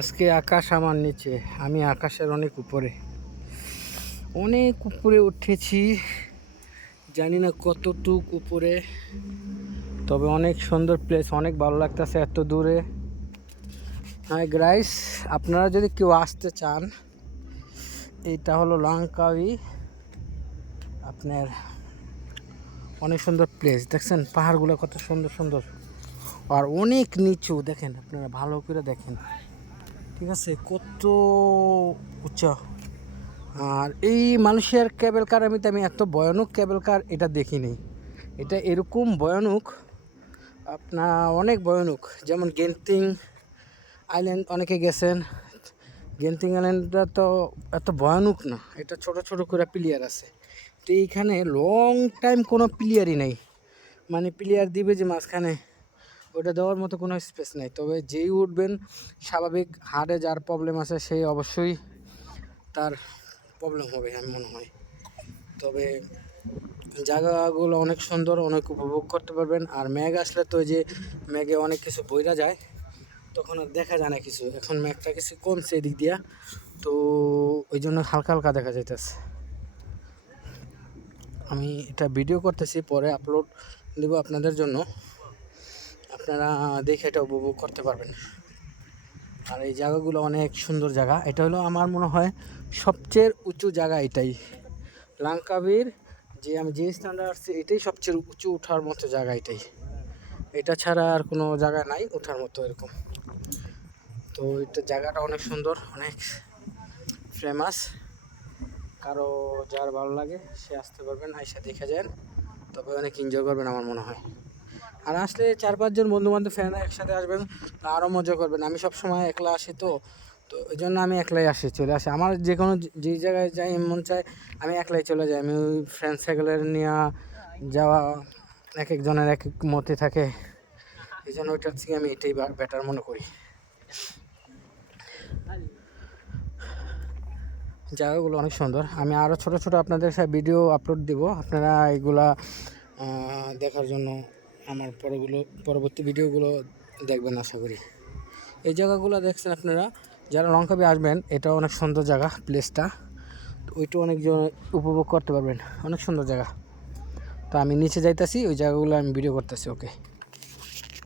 আজকে আকাশ আমার নিচে, আমি আকাশের অনেক উপরে উঠেছি। জানি না কতটুক উপরে, তবে অনেক সুন্দর প্লেস, অনেক ভালো লাগতেছে এত দূরে। হাই গাইস, আপনারা যদি কেউ আসতে চান, এটা হলো লঙ্কাউই। আপনার অনেক সুন্দর প্লেস, দেখছেন পাহাড়গুলো কত সুন্দর সুন্দর, আর অনেক নিচু। দেখেন, আপনারা ভালো করে দেখেন, ঠিক আছে, কত উঁচা। আর এই মালয়েশিয়ার কেবল কার আমি এত ভয়ানক কেবল কার এটা দেখিনি। এটা এরকম ভয়ানক, আপনার অনেক ভয়ানক। যেমন গেন্তিং আইল্যান্ড অনেকে গেছেন, গেন্তিং আইল্যান্ডটা তো এত ভয়ানক না, এটা ছোট ছোট করে প্লেয়ার আছে। তো এইখানে লং টাইম কোনো প্লেয়ারই নেই, মানে প্লেয়ার দিবে যে মাঝখানে, ওটা দেওয়ার মতো কোনো স্পেস নেই। তবে যেই উঠবেন, স্বাভাবিক হার্টে যার প্রবলেম আছে সেই অবশ্যই তার প্রবলেম হবে আমি মনে হয়। তবে জায়গাগুলো অনেক সুন্দর, অনেক উপভোগ করতে পারবেন। আর মেঘ আসলে তো ওই যে মেঘে অনেক কিছু বইরা যায়, তখন আর দেখা যায় না কিছু। এখন মেঘটা কিছু কমছে এদিক দিয়া, তো ওই জন্য হালকা হালকা দেখা যাইতেছে। আমি এটা ভিডিও করতেছি, পরে আপলোড দেব আপনাদের জন্য, আপনারা দেখে এটা উপভোগ করতে পারবেন। আর এই জায়গাগুলো অনেক সুন্দর জায়গা। এটা হলো আমার মনে হয় সবচেয়ে উঁচু জায়গা এটাই, লাঙ্কাবির। যে আমি যে স্থানটা আসছি এটাই সবচেয়ে উঁচু ওঠার মতো জায়গা এটাই, এটা ছাড়া আর কোনো জায়গা নাই ওঠার মতো এরকম। তো এটা জায়গাটা অনেক সুন্দর, অনেক ফেমাস। কারো যার ভালো লাগে সে আসতে পারবেন, আইসা দেখে যান, তবে অনেক এনজয় করবেন আমার মনে হয়। আর আসলে 4-5 জন বন্ধু বান্ধব ফ্রেন্ডরা একসাথে আসবেন, আরও মজা করবেন। আমি সব সময় একলা আসি, তো তো এই জন্য আমি একলাই চলে আসি। আমার যে কোনো যে জায়গায় যাই মন চায় আমি একলাই চলে যাই। আমি ওই ফ্রেন্ড সার্কেলের নিয়ে যাওয়া এক একজনের এক এক মতে থাকে, এই জন্য ওইটার থেকে আমি এটাই বেটার মনে করি। জায়গাগুলো অনেক সুন্দর। আমি আরও ছোট ছোট আপনাদের সাথে ভিডিও আপলোড দিব, আপনারা এগুলা দেখার জন্য আমার পরবর্তী ভিডিওগুলো দেখবেন আশা করি। এই জায়গাগুলো দেখছেন আপনারা, যারা লঙ্কাবি আসবেন, এটা অনেক সুন্দর জায়গা, প্লেসটা ওইটা অনেকজন উপভোগ করতে পারবেন, অনেক সুন্দর জায়গা। তো আমি নিচে যাইতেছি, ওই জায়গাগুলো আমি ভিডিও করতেছি। ওকে।